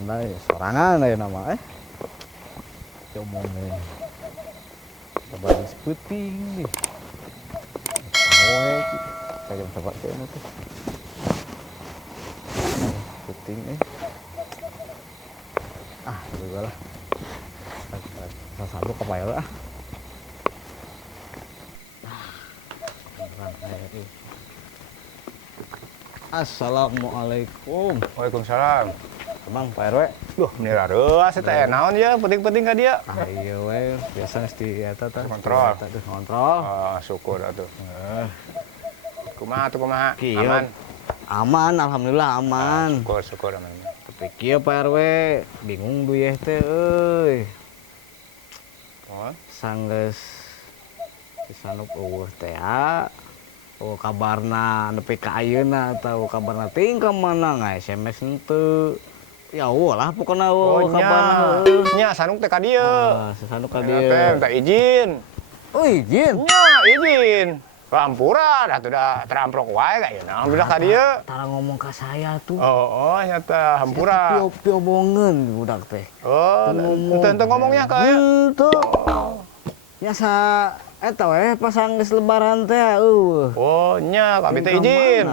ronda ya sorangan ya nama comong nih baris puting nih tahu kayak tempat kayak itu puting juga lah satu kepala lah Assalamualaikum. Waalaikumsalam. Bang, Pak RW. Duh, menira reus teh naon ya penting-penting ka dia. Iya we, biasa mesti eta teh kontrol. Kontrol. Oh, syukur atuh. Kumaha tuh kumaha? Aman. Aman, alhamdulillah aman. Syukur aman. Tapi kieu Pak RW, bingung duyeh teh euy. Oh, sanggeus disanuk eueuh teh kabarna nepi ka ayeuna atau kabarna ting ka mana nggak SMS henteu. Ya lah pokoknya kabarna nya sanuk teh ka dieu. Sanuk ka dieu. Minta izin. Oh izin? Nya izin. Hampura atuh da teramprok wae ka ieu. Alhamdulillah ka dieu. Tara ngomong ka saya tuh. Oh, nya teh hampura. Pio bongeun budak teh. Oh, teu ngomongnya ka ya. Henteu. Nya sa eta we pasang geus lebaran teh eueuh. Oh, nya kami teh izin.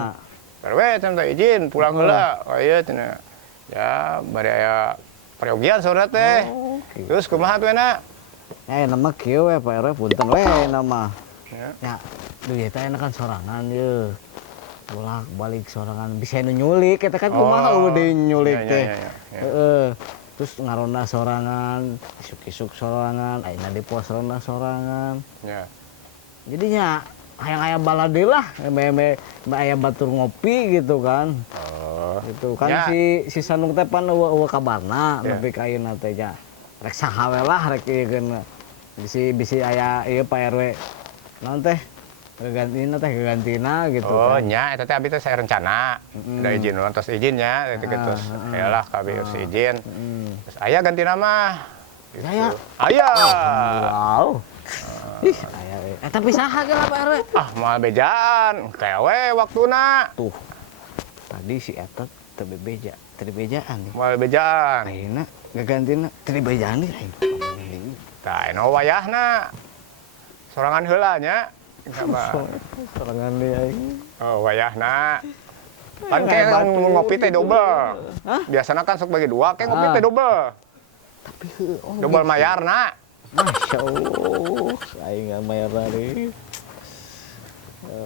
Karwe teh minta izin pulang heula ka ieu cenah. Ya, bari aya peryogian sore teh. Terus kumaha tuh enak? Nama kieu we Pak RW punten we nama. Ya. Duh ya teh enakan sorangan ye. Bolak-balik sorangan bisa nu nyulik eta kan kumaha udah nyulik teh. Heeh. Terus ngarona sorangan, isuk-isuk sorangan, ayeuna di pos ronda sorangan. Ya. Jadinya hayang-hayang balade lah, aya batur ngopi gitu kan. Oh. Gitu kan ya. si Sanung teh pan eueuh kabarna nepi ka ayeuna teh nya. Rek saha we lah rek ieukeun. Bisi aya ieu Pak RW. Naon teh? Gantina gitu. Oh, kan. nya eta teh abi teh saya rencana. Udah izin terus izinnya terus yalah kabeh harus izin. Terus aya gantina mah. Gitu. Aya. Wow. Ih, aya. Tapi saha ge lah Pak RW? Moal bejaan, kewe waktuna. Tuh. Tadi si eta teu bejaan nih. Moal bejaan. Ayeuna gagantina teu bejaan nih. Tah eno wayahna. Sorangan heula nya. Sorangan deui aing. Oh, wayahna. Pan ke ngopi teh double. Biasana kan sok bagi dua, ke ngopi teh double. Tapi double mayarna. Masya Allah, aing mayarna deui.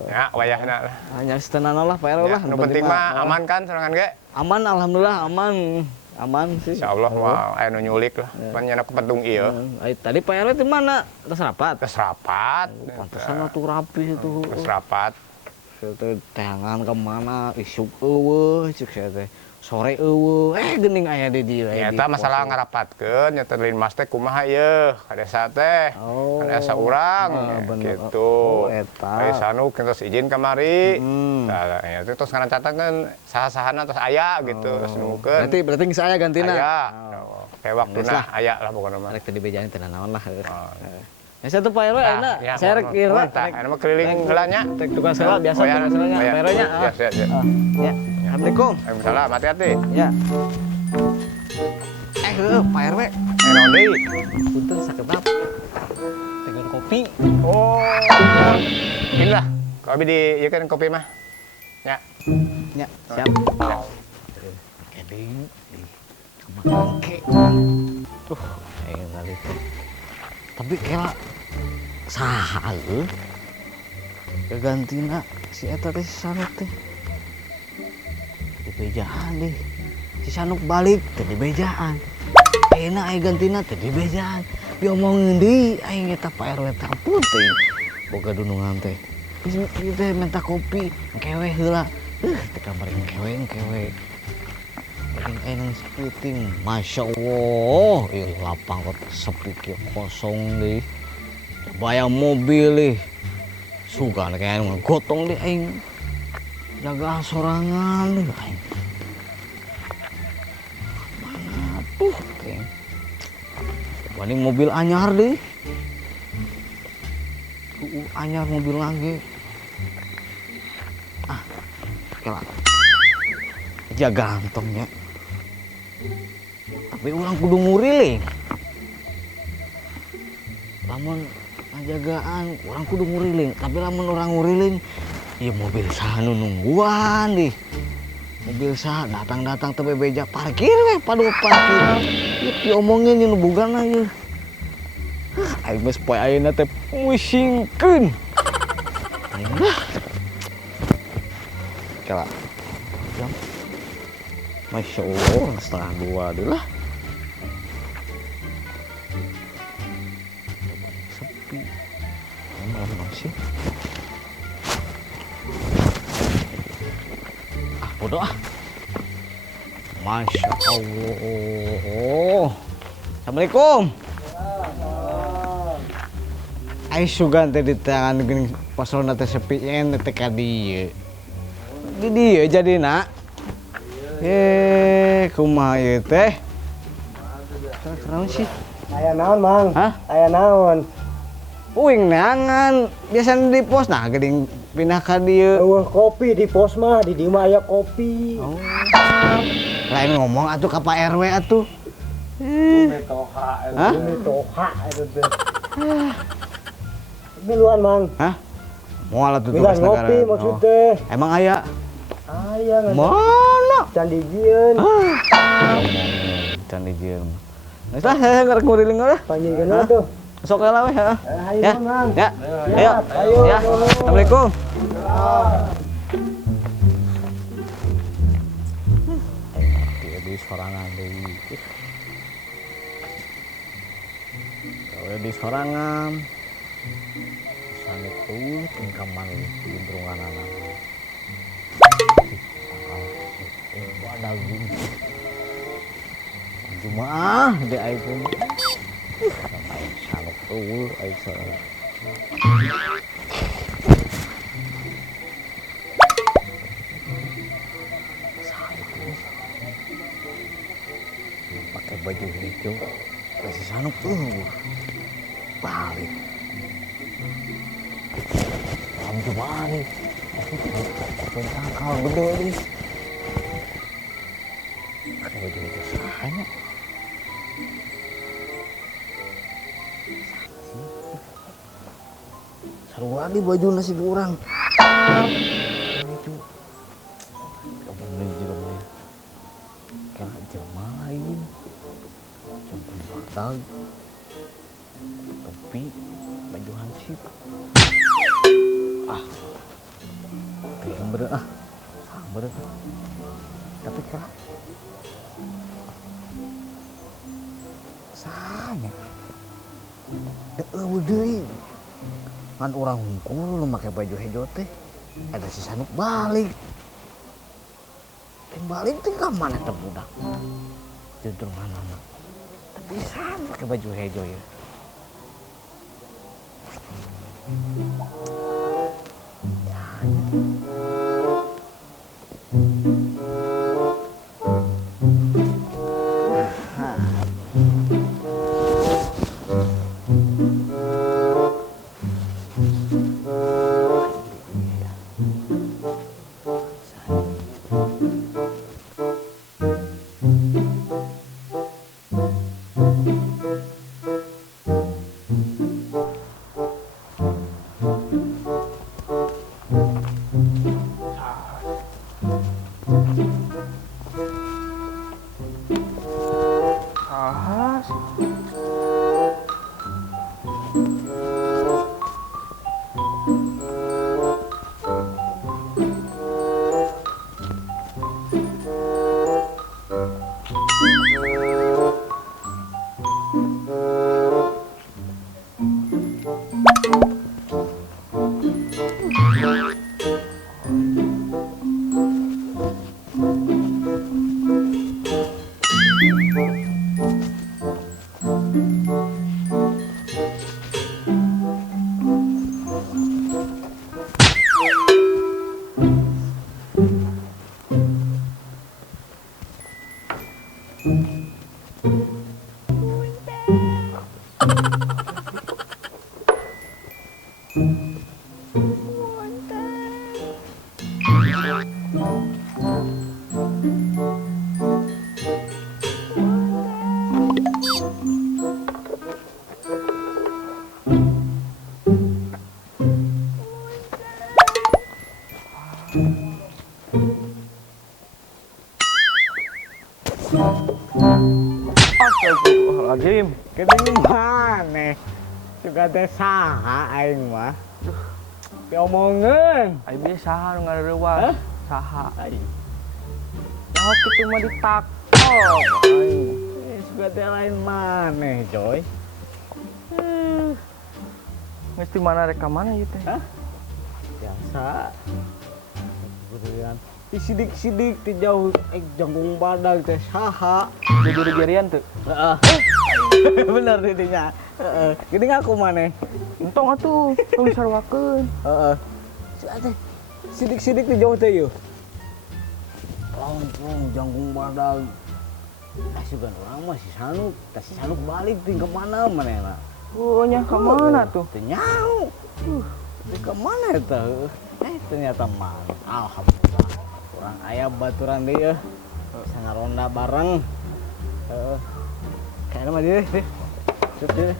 Ya, wayahna lah. Hanya setenana lah Pak RW lah. Nu penting mah aman kan sorangan ge? Aman alhamdulillah aman. Aman sih. Insyaallah mah aya nu nyulik lah. Pan nya kepentung ieu. Tadi Pak RW di mana? Tes rapat. Tes rapat. Pantesan atuh rapi itu. Tes rapat. Teh teangan ke mana? Isuk eueuh ceuk saya teh. Sore eueuh geuning aya di dieu. Eta masalah ngarapatkeun nya teh Mas teh kumaha ieu? Ka desa teh. Kan asa urang gitu. Eta. Aya Sanuk terus izin kamari. Tah nya terus ngarancatakeun saha-sahana terus aya gitu terus nunggukeun. Berarti geus aya gantina. Aya. Kayak waktuna aya lah pokona mah. Rek teh dibejaan teh naon lah. Ya satu Pak RW ayeuna saya rek ieu mah. Anu mah keliling heula nya. Rek tukang sewa biasa tukang sewanya Pak RW nya. Ya. Assalamualaikum. Waalaikumsalam, hati-hati. Ya. Pak RW. Naon deui? Punten sakedap. Dengan kopi. Oh. Inilah. Kalau abi di ieu kan kopi mah. Ya. Ya, siap. Keding di kamangke. Aing kali teh. Tapi kela saha eueuh? Kegantina si eta teh si Sanuk teh. Dibejaan deh. Si Sanuk balik teh dibejaan. Ayeuna aya gantina teh dibejaan. Diomongin deui aing eta Pak RW teh ampun teh. Boga dunungan teh. Ieu teh minta kopi, kewe heula. Teh kamar kewe. Paling enak seputing, masya Allah, lapang kok sepi kosong deh. Bayang mobil deh, suka kayak gotong deh aing. Jaga sorangan deh aing. Mana tuh aing. Banding mobil anyar deh. Anyar mobil lagi. Kela. Jaga gantongnya. Tapi orang kudu nguriling. Lamun ngajagaan, orang kudu nguriling. Tapi lamun orang nguriling, ya mobil sah nu nungguan deh. Mobil sah datang-datang teu bebeja parkir we padu parkir. Ieu diomongin nu bogan aja. Aing mah poe ayeuna teh musingkeun. Aing dah. Kala. Jam. Masya Allah, setengah dua deh lah. Sepi. Mana sih? Bodoh ah. Masya Allah. Assalamualaikum. Aing sugan teh di tangan geuning pasalna teh sepi teh ka dieu. Di dieu jadina. Kumaha ieu teh? Keraun sih. Aya naon, Mang? Hah? Aya naon? Uing neangan. Biasana di pos nah geuning pindah ka dieu. Eueuh kopi di pos mah, di dieu mah aya kopi. Oh. Lain ngomong atuh ka Pak RW atuh. Hah? Ini toha itu teh. Miluan, Mang. Hah? Moal atuh Miluan tugas ngopi negara. maksud teh. Emang aya? Aya ngan Mana? candi jieun. Candi jieun. Geus lah, saya ngarek nguriling lah. Panjingkeun tuh. Sok lah we, heeh. Ayo, Ya. Mang. Ya. Ayo. Ayo. Ya. Assalamualaikum. Dia di sorangan deui. Gawe di sorangan. Sane tuh tingkaman gendronganana. Wadah gun. Jumaah di iPhone. Sampai salok tuh iPhone. Pakai baju hijau, masih sanuk tuh balik. Malam Jumat nih, tangkal gede nih. Pakai baju hijau sahanya. Sarua di baju nasi goreng. Itu. Kamu menuju rumahnya. Kena jamaah lain. Jemput batal. Topi, baju hansip. Ah. Kayak bener ah. Bener. Tapi kah? Sama. Deui. Kan orang hungkul lu pakai baju hijau teh ada si Sanuk balik. Balik teh ka mana teh budak? Juntur mana? Tapi Sanuk pakai baju hijau ya. Im. Geuning maneh. Juga teh saha aing mah. Diomongeun. Ai biasa nu ngareureuwas. Saha ai. Nyaho kitu mah ditakok aing. Juga teh lain maneh, coy. Geus di mana rek ka mana ieu teh? Hah? Biasa. Kemudian sidik-sidik ti jauh jangkung badag teh saha. Jadi-jadian teu. Heeh. Bener didinya. Heeh. Geuning aku maneh. Entong atuh, tong disarwakeun. Heeh. Sidik-sidik ti jauh teh yeuh. Langsung jangkung badag. Sugan orang mah si Sanuk, tah si Sanuk balik ting ke mana manehna. Oh, nya ka mana tuh? Teu nyau. Ke mana eta? Ternyata mah alhamdulillah. Urang aya baturan deui yeuh. Bisa ngaronda bareng. Heeh. Kayaknya mah dia deh. Sut dia.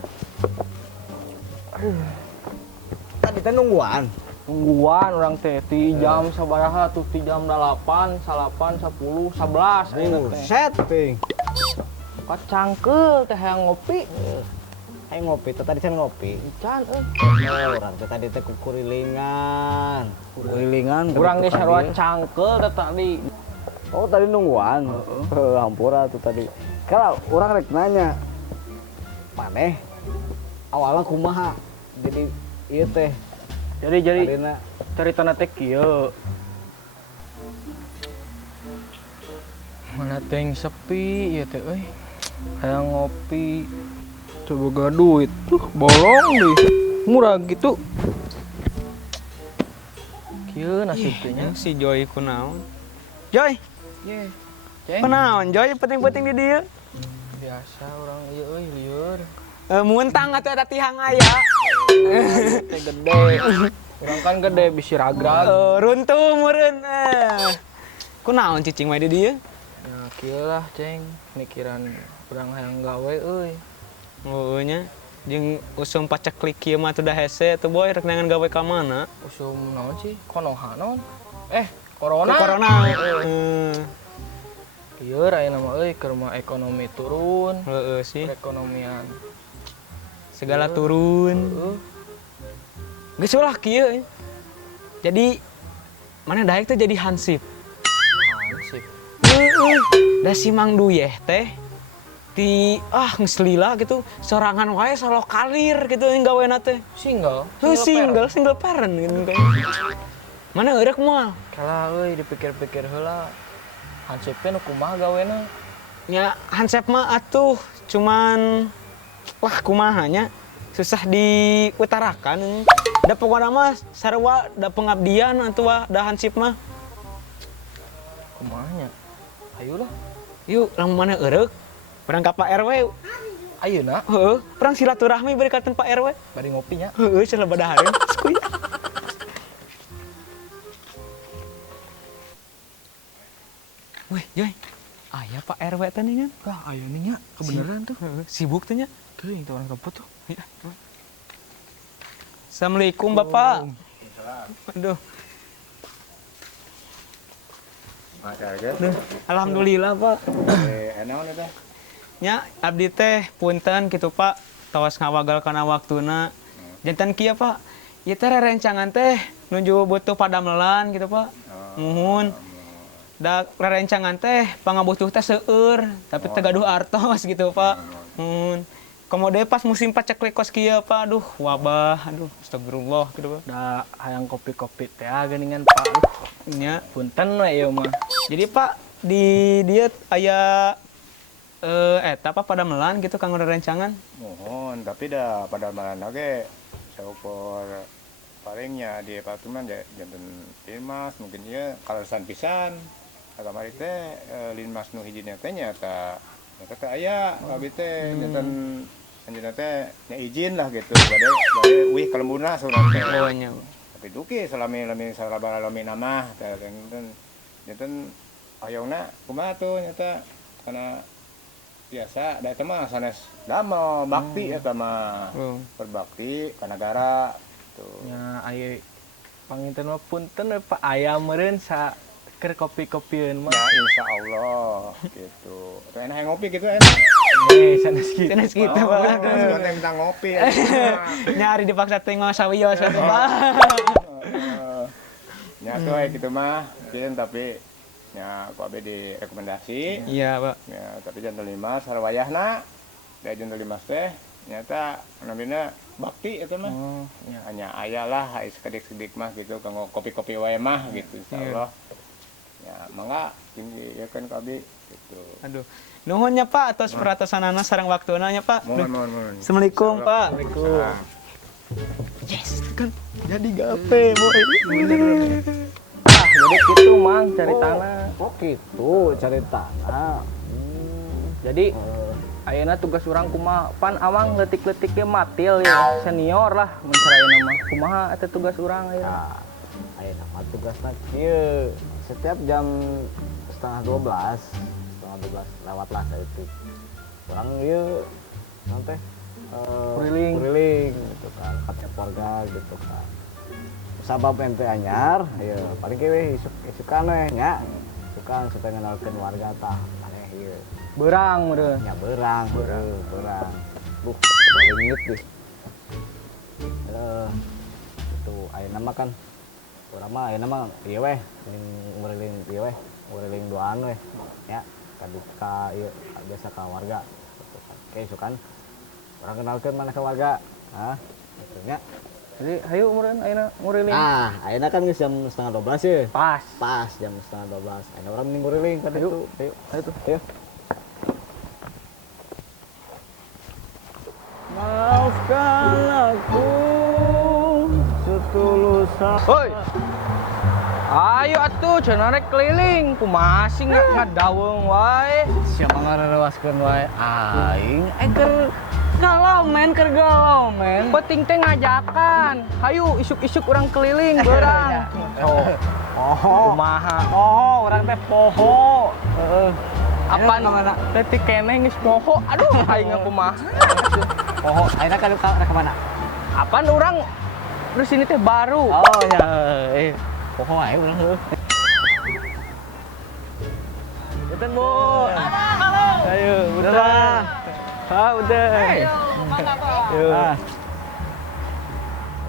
Tadi teh nungguan. Nungguan orang teh ti jam sabaraha tuh ti jam 8, 9, 10, 11 ayeuna teh. Set ting. Kacangkeul teh hayang ngopi. Ayo ngopi, teh tadi can ngopi. Can Urang teh tadi teh kurilingan. Kurilingan. urang ge sarua cangkeul teh tadi. Oh tadi nungguan. Heeh, hampura tuh tadi. Kalau orang rek nanya. Maneh awalnya kumaha? Jadi ieu teh Jadi Adina caritana teh kieu. Mana teh sepi ieu teh euy. Hayang ngopi. Coba gak duit. Bolong deh. Murah gitu. Kieu nasib teh nya. Si Joy kunaon? Joy, Ye. Ceng. kunaon Joy penting-penting di dieu? Biasa orang ieu euy lieur. Muntang atuh eta tihang aya. Teh gede. Urang kan gede bisi ragrag. Runtuh meureun. Kunaon cicing we di dieu? Nah, kieu lah ceng. Mikiran urang hayang gawe euy. Oh nya jeung usum paceklik kieu mah teu da hese atuh boy rek nangan gawe ka mana? Usum naon sih? Konoha naon? Corona. Corona. Ieu ayeuna mah euy keur mah ekonomi turun. Heeh sih. Perekonomian. Segala turun. Geus ulah kieu. Jadi mana daek teh jadi hansip. Hansip. Da si Mang Duyeh teh ti geus lila gitu sorangan wae salo kalir gitu yang gawena teh. Single. Single parent gitu kan. Mana eurek moal? Kala euy dipikir-pikir heula. Hansip teh nu kumaha gawena? Ya hansep mah atuh cuman kumahanya susah diutarakan. Da pokona mah sarua da pengabdian atuh da hansip mah. Kumahanya? Ayolah. Yuk, lamun mana eurek? Perang ka Pak RW. Ayeuna Heeh, perang silaturahmi beri ka Pak RW. bari ngopi nya. Heeh, salebada hareun. Skuy. Weh, Joy. Aya Pak RW teh nih kan? Wah, ayeuna nya kebeneran tuh. Heeh, sibuk teh nya. Teuing teh orang keput tuh. Ya. Assalamualaikum Bapak. Aduh. Duh, alhamdulillah Pak. Enaon eta? Nya abdi teh punten kitu Pak. Tawas ngawagal kana waktuna. Janten kieu Pak. Ieu teh rerencangan teh nuju butuh padamelan gitu Pak. Muhun. Da rerencangan teh pangabutuh teh seueur, tapi teh gaduh artos gitu Pak. Muhun. Komode pas musim paceklik kos kieu Pak. Aduh, wabah. Aduh, astagfirullah gitu Pak. Da hayang kopi-kopi teh geuningan Pak. Nya. Punten we ieu mah. Jadi Pak di dia aya eta apa padamelan gitu kanggo rerencangan. Mohon, tapi dah pada malam lagi saukur palingnya di apartemen janten Linmas mungkin ya kalau pisan kamari teh Linmas nu hijina teh nya eta teh aya abi teh janten anjeunna teh nya izin lah gitu bade wih kelembuna surang teh. Oh nya. Tapi duki salami salabara lami nama teh janten ayeuna kumaha tuh nyata kana biasa da eta mah sanes damel bakti eta mah berbakti ka negara tuh Nya aya panginten mah punten we Pak aya meureun Ker kopi-kopian mah. Ya insya Allah gitu. Tuh enak yang ngopi gitu enak. Sanes gitu. Sanes gitu, Pak. Sudah minta ngopi. Nyari dipaksa tengok sawios atuh, Pak. Ya tuh gitu mah, mungkin tapi ya kok ada di rekomendasi. Iya, Pak. Ya tapi jantan lima sarwayahna. Dari jantan lima teh nyata namanya bakti itu mah. Hanya ayah lah, sekedik-sedik mah gitu, kanggo kopi-kopi wae mah gitu insyaallah. Ya mangga tinggi ya kan kabi gitu. Aduh. Nuhunnya Pak atas peratosanana sareng waktuna nya Pak. Mohon. Assalamualaikum Pak. Waalaikumsalam. Yes, kan jadi gape boy. Jadi gitu mang cari tanah. Oh gitu ceritana. Jadi ayeuna tugas urang kumaha pan amang leutik-leutiknya matil ya senior lah mun sarayana mah. Kumaha eta tugas urang ayeuna? Ayo nama tugasna kieu. Setiap jam setengah 12 lewat lah itu. Orang ieu nanti kuriling gitu kan, katnya warga gitu kan. Sabab ente anyar, ya paling kewe isukan we nya. Isukan supaya ngenalkeun warga tah maneh ieu. Beurang meureun. Nya beurang. Buh, paling inget deh. Itu ayeuna mah kan urang mah ayeuna mah ieu weh, nguriling ieu weh, nguriling doaan weh. Ya, ka ieu biasa ka warga. Gitu kan. Oke, isukan urang kenalkeun maneh ka warga. Hah, gitu nya. Jadi hayu meureun ayeuna nguriling. Ah, ayeuna kan geus jam setengah 12 ya. Pas. Jam setengah 12. Ayeuna urang mending nguriling ka ditu. Ayo tuh, ayo. Maafkan aku setulus Hoi. Ayo atuh cenah rek keliling, kumaha sih ngadaweng wae. siapa ngarewaskeun wae aing keur galau men. Penting teh ngajakan. Hayu isuk-isuk urang keliling beurang. Oh, Kumaha? urang teh poho. Apaan detik keneh geus poho. Aduh aing kumaha. Poho, ayeuna ka mana? Apaan urang terus ini teh baru. Oh ya, poho ae urang heuh. Beten, Bu. Ayo, udah. Udah. Yuk.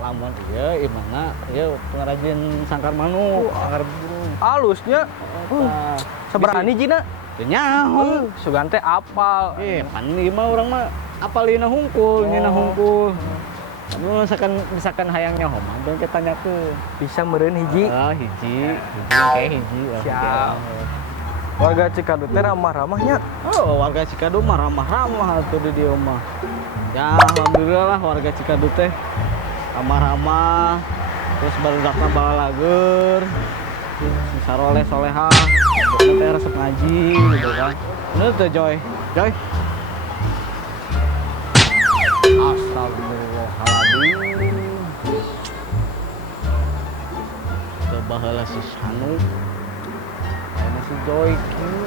Lamun ieu imahna ieu pengrajin sangkar manuk, sangkar burung. Halusnya. Sabaraha hijina? Teu nyaho. Sugan teh apal. Pan ieu mah urang mah apalina hungkul, nyina hungkul. Tapi misalkan hayang nyaho mah beun kita tanyakeun. Bisa meureun hiji. Hiji kayak hiji. Siap. Warga Cikadut teh ramah-ramahnya. Oh, warga Cikadut mah ramah-ramah atuh di dieu mah. Ya, alhamdulillah lah warga Cikadut teh ramah-ramah. Terus barudakna balalagur. Saroleh solehah. Teh resep ngaji gitu kan. Bener tuh Joy. Astagfirullahaladzim. Coba heula si Sanu. Ayeuna si Joy kieu.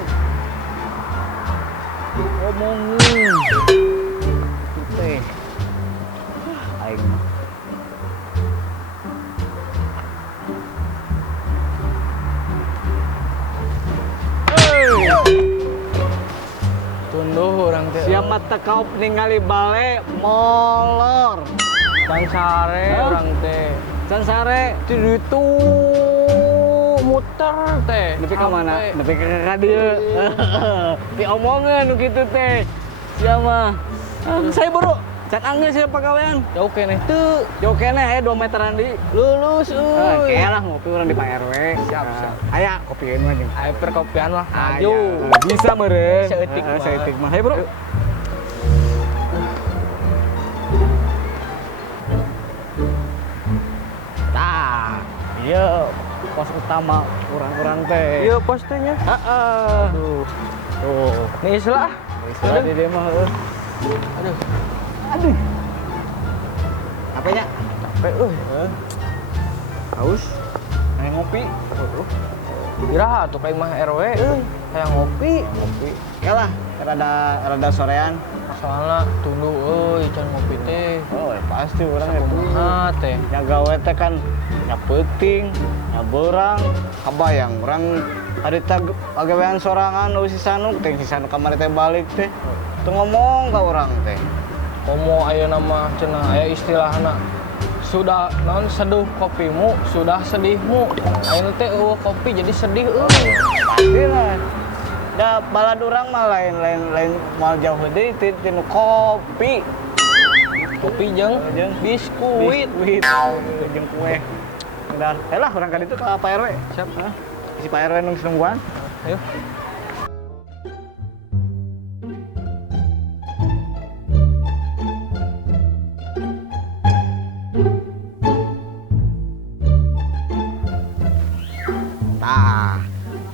Ngomongin. Teh. Aing mah. Tunduh urang teh. Siap mata kau ningali bale molor. Can sare urang teh. Can sare di ditu Muter teh. nepi ka mana? Nepi ka dieu. Diomongeun kitu teh. Sia mah. Saya buru. Can anggeus ya pagawean. Jauh keneh teu. Jauh keneh aya 2 meteran di lulus euy. Lah ngopi urang di Pak RW. Siap. Aya kopieun mah jeung. Ayo perkopian lah. Aya. Maju. Bisa meureun. Saeutik mah. Saeutik mah. Hayu bro. Tah, ieu pos utama urang-urang teh. Ieu postenya. Heeh. Tuh. Nih lah. Istilah di dia mah. Aduh. Apanya? Capek euy. Haus. Pengen ngopi. Iraha tuh ka imah RW euy. Hayang ngopi. Yalah, rada sorean. Soalna tunduh euy can ngopi teh. Oh, pasti orang itu. Kumaha teh? Nya gawe teh kan nya penting, nya beurang, kabayang urang harita pagawean sorangan nu si Sanuk teh si Sanuk kamari teh balik teh. Teu ngomong ka urang teh. Komo ayeuna mah cenah aya istilahna sudah naon seduh kopimu sudah sedihmu. Ayeuna teh eueuh kopi jadi sedih Pasti lah. Da balad urang mah lain mal jauh deui tinu kopi. Kopi jeung biskuit. Biskuit jeung kue. Dan lah urang ka ditu ka Pak RW. Siap. Si Pak RW nu senungguan. Ayo. Tah,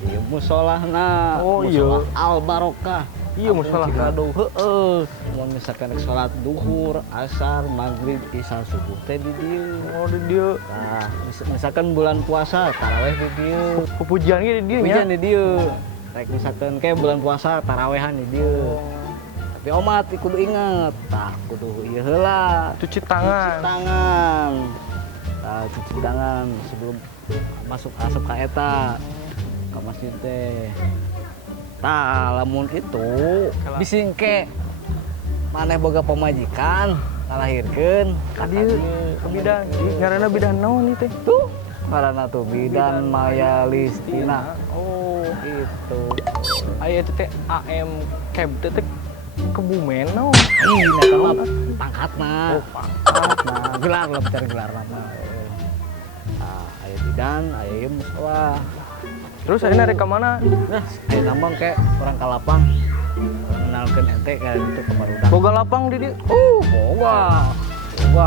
ieu musolahna. Oh, iya. Musolah Al Barokah. Iya, musolah. Aduh, heeh. Mun misalkan rek salat duhur, asar, maghrib, isya, subuh teh di dieu. Oh di dieu. Nah, misalkan bulan puasa, taraweh di dieu. Pupujian ge di dieu nya. Pujian di dieu. Rek misalkan kayak bulan puasa, tarawehan di dieu. Tapi omat kudu inget, tah kudu ieu heula. Cuci Cuci tangan. tangan. Tah, cuci tangan sebelum masuk ka eta ka masjid teh. Tah, lamun itu bisingke maneh boga pamajikan kalahirkeun ka dieu Ke bidan. Ngaranna bidan naon ieu teh? tuh karena tuh bidan Maya Listina. Oh, Itu. aya teh AM Cab teh Kebumen naon? Ih, nah mah pangkatna. Oh, pangkatna. Gelar lah bicara gelar nama. Nah, aya bidan, aya ieu musola. Terus ayeuna rek ka mana? Nah, aya nama kayak orang kalapang. Mengenalkeun ente kayak gitu ke barudak. Boga lapang di dieu. Boga. Boga.